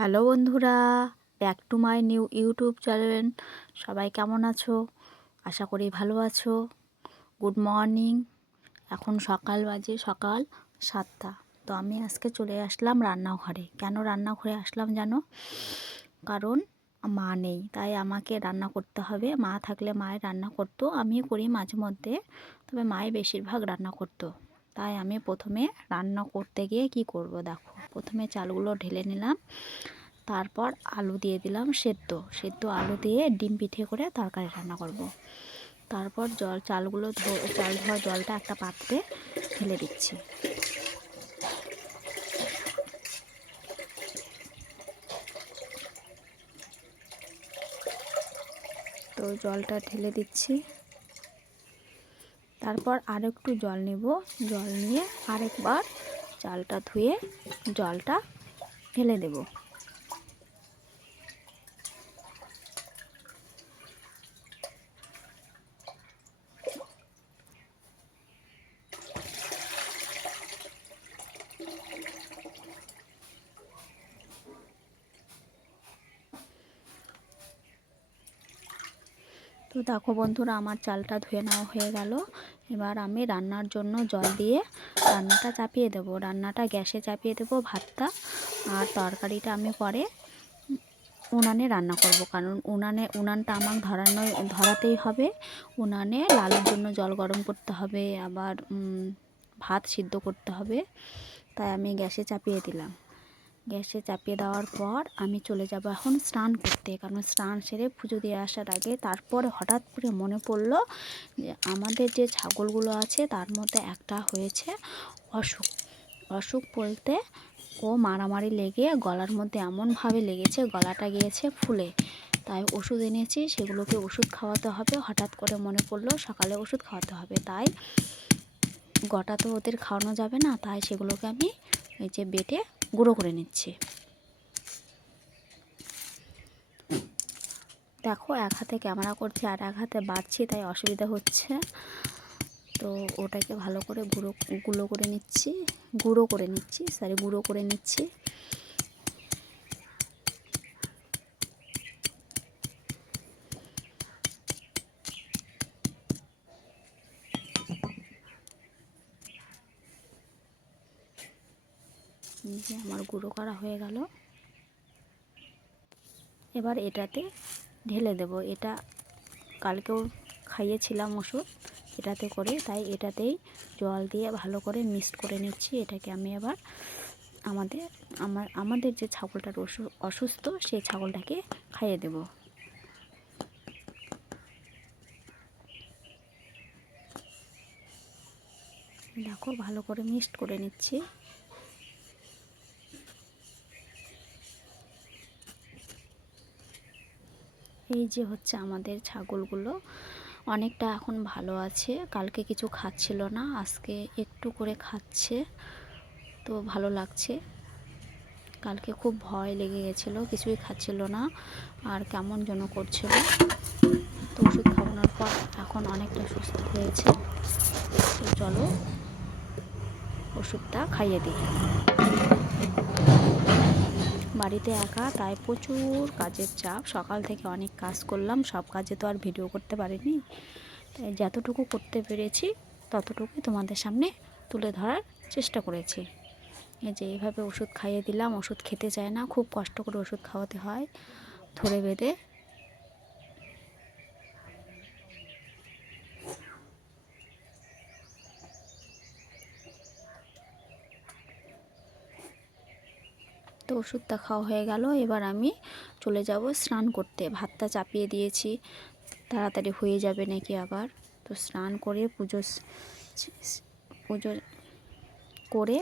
Hello বন্ধুরা, back to my new YouTube channel. সবাই কেমন আছো? আশা করি ভালো আছো। Good morning. এখন সকাল বাজে সকাল 7টা। তো আমি আজকে চলে আসলাম রান্নাঘরে। কেন রান্নাঘরে আসলাম জানো? কারণ মা নেই, তাই আমাকে রান্না করতে হবে। মা থাকলে মায়ের রান্না করতো, আমিও করি মাঝে মধ্যে, তবে মায়ে বেশিরভাগ রান্না করতো। তাই আমি প্রথমে রান্না করতে গিয়ে কি করব দেখো, প্রথমে চালগুলো ঢেলে নিলাম, তারপর আলু দিয়ে দিলাম সেদ্ধ সেদ্ধ আলু দিয়ে ডিম পিঠে করে তরকারি রান্না করব। তারপর চাল ধোয়া জলটা একটা পাত্রে ঢেলে দিচ্ছি। তো জলটা ঢেলে দিচ্ছি, তারপর আরেকটু জল নেব। জল নিয়ে আরেকবার চালটা ধুয়ে জলটা ঢেলে দেব। তো দেখো বন্ধুরা, আমার চালটা ধুয়ে নেওয়া হয়ে গেল। এবার আমি রান্নার জন্য জল দিয়ে রান্নাটা চাপিয়ে দেব। রান্নাটা গ্যাসে চাপিয়ে দেব, ভাতটা আর তরকারিটা আমি পরে উনানে রান্না করব। কারণ উনানটা আমার ধরাতেই হবে। উনানে লালের জন্য জল গরম করতে হবে, আবার ভাত সিদ্ধ করতে হবে। তাই আমি গ্যাসে চাপিয়ে দিলাম। গ্যাসে চাপিয়ে দেওয়ার পর আমি চলে যাব এখন স্নান করতে। কারণ স্নান সেরে পুজো দিয়ে আসার আগে তারপরে হঠাৎ করে মনে পড়লো যে আমাদের যে ছাগলগুলো আছে তার মধ্যে একটা হয়েছে অসুখ। অসুখ বলতে ও মারামারি লেগে গলার মধ্যে এমনভাবে লেগেছে, গলাটা গিয়েছে ফুলে। তাই ওষুধ এনেছি, সেগুলোকে ওষুধ খাওয়াতে হবে। হঠাৎ করে মনে পড়লো সকালে ওষুধ খাওয়াতে হবে, তাই গোটা তো ওদের খাওয়ানো যাবে না, তাই সেগুলোকে আমি এই যে বেটে গুঁড়ো করে নিচ্ছি। দেখো, এক হাতে ক্যামেরা করছি আর এক হাতে বাড়ছি, তাই অসুবিধা হচ্ছে। তো ওটাকে ভালো করে গুঁড়ো করে নিচ্ছি। যে আমার গুঁড়ো করা হয়ে গেল। এবার এটাতে ঢেলে দেব। এটা কালকেও খাইয়েছিলাম ওষুধ এটাতে করে, তাই এটাতেই জল দিয়ে ভালো করে মিক্সড করে নিচ্ছি। এটাকে আমি এবার আমাদের যে ছাগলটার অসুস্থ সেই ছাগলটাকে খাইয়ে দেব। দেখো, ভালো করে মিক্সড করে নিচ্ছি। এই যে হচ্ছে আমাদের ছাগলগুলো, অনেকটা এখন ভালো আছে। কালকে কিছু খাচ্ছিল না, আজকে একটু করে খাচ্ছে, তো ভালো লাগছে। কালকে খুব ভয় লেগে গেছিলো, কিছুই খাচ্ছিল না আর কেমন যেন করছিল। তো ওষুধ খাওয়ানোর পর এখন অনেকটা সুস্থ হয়েছে। তো চলো ওষুধটা খাইয়ে দিই। বাড়িতে একা, তাই প্রচুর কাজের চাপ। সকাল থেকে অনেক কাজ করলাম, সব কাজে তো আর ভিডিও করতে পারিনি, তাই যতটুকু করতে পেরেছি ততটুকুই তোমাদের সামনে তুলে ধরার চেষ্টা করেছি। এই যে এইভাবে ওষুধ খাইয়ে দিলাম। ওষুধ খেতে চায় না, খুব কষ্ট করে ওষুধ খাওয়াতে হয় ধরে বেঁধে। তো ওষুধটা খাওয়া হয়ে গেল। এবার আমি চলে যাব স্নান করতে। ভাতটা চাপিয়ে দিয়েছি, তাড়াতাড়ি হয়ে যাবে নাকি আবার। তো স্নান করে পুজো করে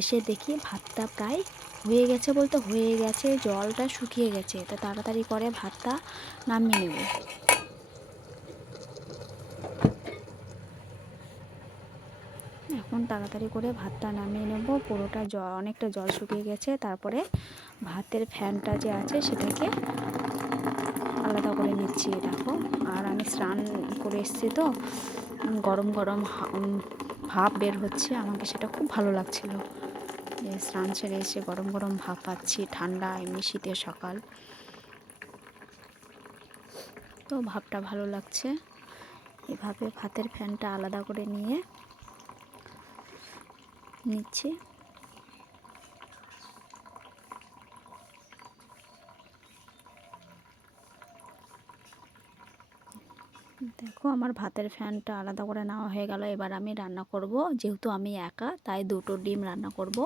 এসে দেখি ভাতটা প্রায় হয়ে গেছে, বলতে হয়ে গেছে, জলটা শুকিয়ে গেছে। তো তাড়াতাড়ি করে ভাতটা নামিয়ে নেব। এখন তাড়াতাড়ি করে ভাতটা নামিয়ে নেব। পুরোটা অনেকটা জল শুকিয়ে গেছে। তারপরে ভাতের ফ্যানটা যে আছে সেটাকে আলাদা করে নিচ্ছি। দেখো, আর আমি স্নান করে এসেছি, তো গরম গরম ভাপ বের হচ্ছে, আমাকে সেটা খুব ভালো লাগছিল। এই স্নান সেরে এসে গরম গরম ভাপ পাচ্ছি, ঠান্ডা এমনি শীতের সকাল, তো ভাপটা ভালো লাগছে। এভাবে ভাতের ফ্যানটা আলাদা করে নিচ্ছি। দেখো আমার ভাতের ফ্যানটা আলাদা করে নেওয়া হয়ে গেল। এবার আমি রান্না করব, যেহেতু আমি একা তাই 2টো ডিম রান্না করব।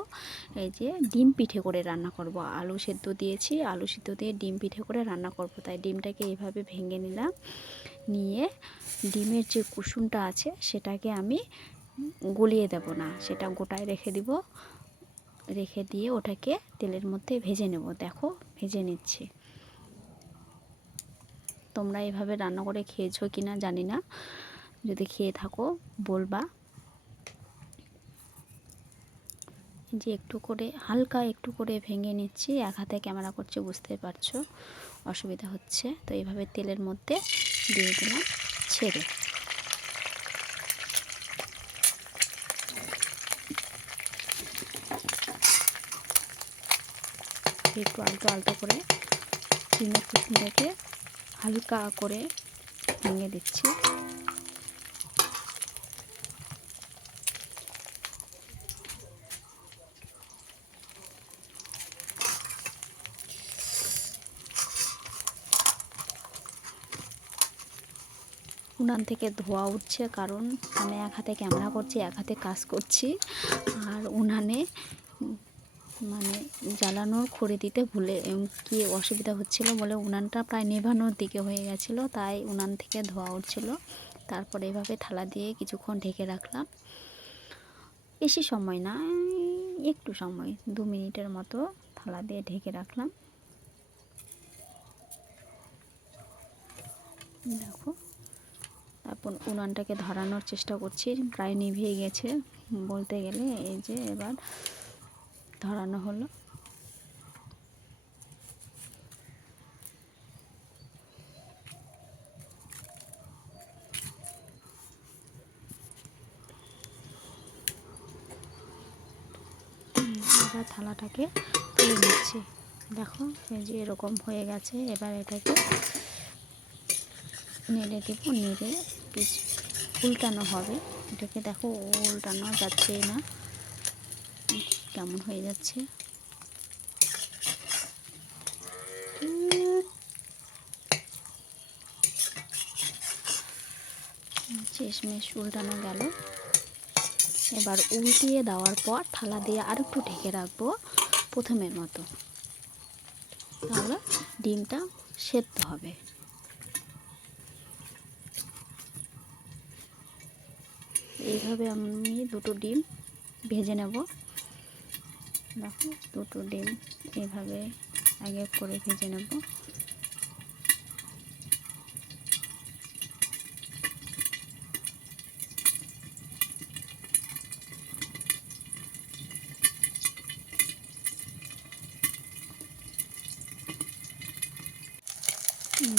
এই যে ডিম পিঠে করে রান্না করব, আলু সেদ্ধ দিয়েছি, আলু সেদ্ধ দিয়ে ডিম পিঠে করে রান্না করব। তাই ডিমটাকে এইভাবে ভেঙে নিলাম, নিয়ে ডিমের যে কুসুমটা আছে সেটাকে আমি গলিয়ে দেব না, সেটা গোটায় রেখে দিব। রেখে দিয়ে ওটাকে তেলের মধ্যে ভেজে নেব। দেখো ভেজে নিচ্ছি। তোমরা এভাবে রান্না করে খেয়েছো কি না জানি না, যদি খেয়ে থাকো বলবা। যে একটু করে হালকা একটু করে ভেঙে নিচ্ছি, এক হাতে ক্যামেরা করছে বুঝতে পারছো, অসুবিধা হচ্ছে। তো এইভাবে তেলের মধ্যে দিয়ে দিলাম ছেড়ে। একটু আলতো আলতো করে ডিমের কুসুমটাকে হালকা করে ভেঙে দিচ্ছি। উনান থেকে ধোয়া উঠছে, কারণ আমি এক হাতে ক্যামেরা করছি, এক হাতে কাজ করছি। আর উনানে মানে জ্বালানোর খড়ি দিতে ভুলে কি অসুবিধা হচ্ছিলো বলে উনানটা প্রায় নেভানোর দিকে হয়ে গেছিলো, তাই উনান থেকে ধোয়া উঠছিলো। তারপরে এভাবে থালা দিয়ে কিছুক্ষণ ঢেকে রাখলাম। বেশি সময় না, একটু সময় 2 মিনিটের মতো থালা দিয়ে ঢেকে রাখলাম। দেখো তারপর উনানটাকে ধরানোর চেষ্টা করছি, প্রায় নিভিয়ে গেছে বলতে গেলে। এই যে এবার ধরানো হলো। এবার থালাটাকে তুলে নিচ্ছি। দেখো এই যে এরকম হয়ে গেছে। এবার এটাকে নেড়ে দেব, নেড়ে উল্টানো হবে এটাকে। দেখো উল্টানো যাচ্ছেই না, কেমন হয়ে যাচ্ছে। শেষমেশ উল্টানো গেল। এবার উল্টিয়ে দেওয়ার পর থালা দিয়ে আর একটু ঢেকে রাখবো প্রথমের মতো, তাহলে ডিমটা সেদ্ধ হবে। এইভাবে আমি 2টো ডিম ভেজে নেব। দেখো 2টো ডিম এইভাবে আগে করে ভেজে নেব।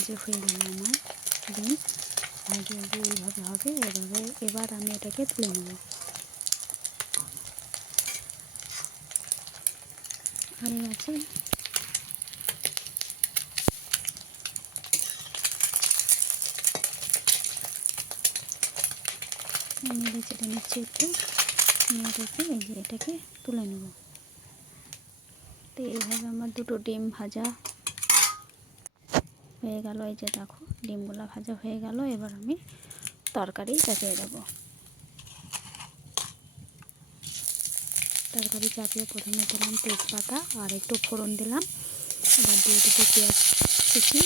যে হয়ে গেল আমার ডিম ভাজা, এইভাবে হবে এভাবে। এবার আমি এটাকে তুলে নেব। হয়ে গেছে। নেড়ে চেড়ে নিচ্ছি একটু, নিয়ে রেখে এই যে এটাকে তুলে নেব। তো এইভাবে আমার 2টো ডিম ভাজা হয়ে গেল। এই যে দেখো ডিমগুলো ভাজা হয়ে গেল। এবার আমি তরকারি চাপিয়ে দেবো। তরকারি চাপিয়ে প্রথমে দিলাম তেজপাতা আর একটু ফোড়ন দিলাম। এবার দিয়ে দেবো পেঁয়াজ কুচি,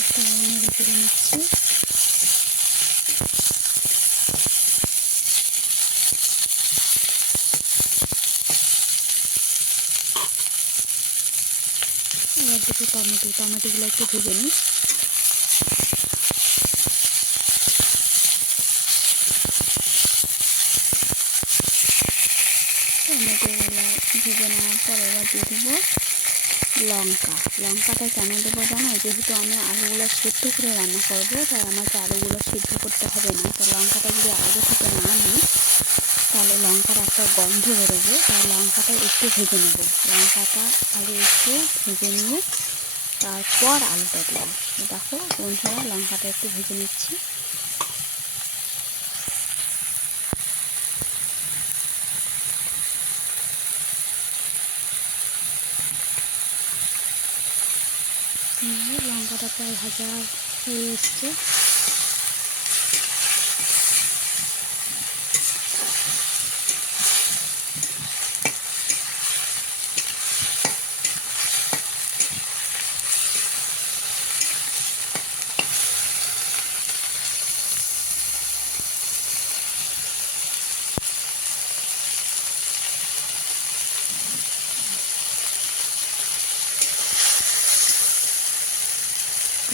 একটু নেড়ে চেড়ে নিচ্ছি। এবার দেবো টমেটোগুলো একটু ভেজে নিই। টমেটোগুলো ভেজে নেওয়ার পর এবার দিয়ে দেবো লঙ্কাটা কেন দেবো জানো, যেহেতু আমি আলুগুলো সিদ্ধ করে রান্না করবো, তাই আমাকে আলুগুলো সিদ্ধ করতে হবে না। তো লঙ্কাটা যদি আগে থেকে না নিই তাহলে লঙ্কার একটা গন্ধ বেরোবে। তাই লঙ্কাটা একটু ভেজে নেব। লঙ্কাটা আগে একটু ভেজে নিয়ে তারপর আলুটা দেবো। দেখো বন্ধুরা, লঙ্কাটা একটু ভেজে নিচ্ছি। লঙ্কাটা প্রায় ভাজা হয়ে এসছে।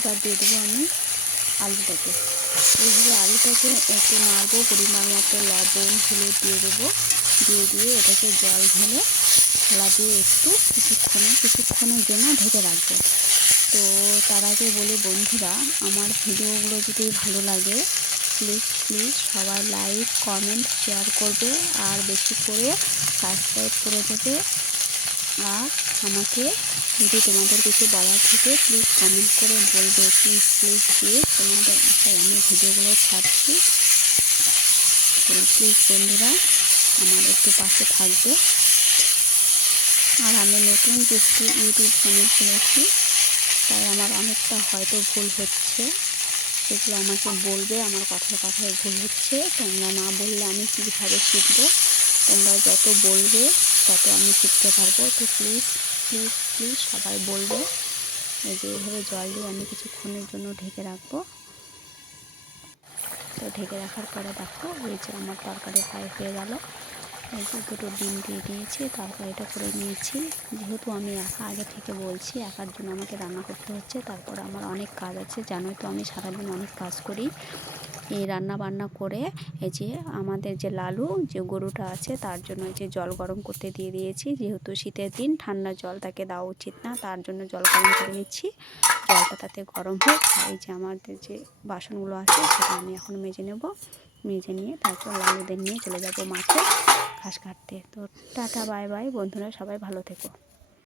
এবার দিয়ে দেবো আমি আলুটাকে। এইভাবে আলুটাকে একটু নাড়বো, পরিমাণ মতো লবণ হলুদ দিয়ে দেবো। দিয়ে এটাকে জল ঢেলে থালা দিয়ে একটু কিছুক্ষণের জন্য ঢেকে রাখবো। তো তার আগে বলি বন্ধুরা, আমার ভিডিওগুলো যদি ভালো লাগে প্লিজ সবাই লাইক কমেন্ট শেয়ার করবে, আর বেশি করে সাবস্ক্রাইব করে দেবে। আর আমাকে যদি তোমাদের কিছু বলার থাকে প্লিজ কমেন্ট করে বলবে। প্লিজ তোমাদের আশায় আমি ভিডিওগুলো ছাড়ছি। তো প্লিজ বন্ধুরা আমার একটু পাশে থাকবে। আর আমি নতুন যেহেতু ইউটিউব চ্যানেল খুলেছি, তাই আমার অনেকটা হয়তো ভুল হচ্ছে, সেগুলো আমাকে বলবে। আমার কথায় ভুল হচ্ছে, তোমরা না বললে আমি কীভাবে শিখবো। তোমরা যত বলবে তত আমি শিখতে পারবো। তো প্লিজ সবাই বলবে। এই যে এইভাবে জল দিয়ে আমি কিছুক্ষণের জন্য ঢেকে রাখবো। তো ঢেকে রাখার পরে দেখো এই যে আমার তরকারি প্রায় হয়ে গেল। এই যে দুটো ডিম দিয়ে দিয়েছি, তরকারিটা করে নিয়েছি। যেহেতু আমি একা আগে থেকে বলছি, একার জন্য আমাকে রান্না করতে হচ্ছে। তারপর আমার অনেক কাজ আছে, জানোই তো আমি সারাদিন অনেক কাজ করি। এই রান্না বান্না করে এই যে আমাদের যে লালু যে গরুটা আছে তার জন্য যে জল গরম করতে দিয়ে দিয়েছি। যেহেতু শীতের দিন ঠান্ডা জল তাকে দেওয়া উচিত না, তার জন্য জল গরম করে নিচ্ছি। জলটা তাতে গরম হোক। এই যে আমাদের যে বাসনগুলো আছে সেটা আমি এখন মেজে নেব। মেজে নিয়ে তারপর লালুদের নিয়ে চলে যাব মাঠে ঘাস কাটতে। তো টাটা বাই বাই বন্ধুরা, সবাই ভালো থেকো।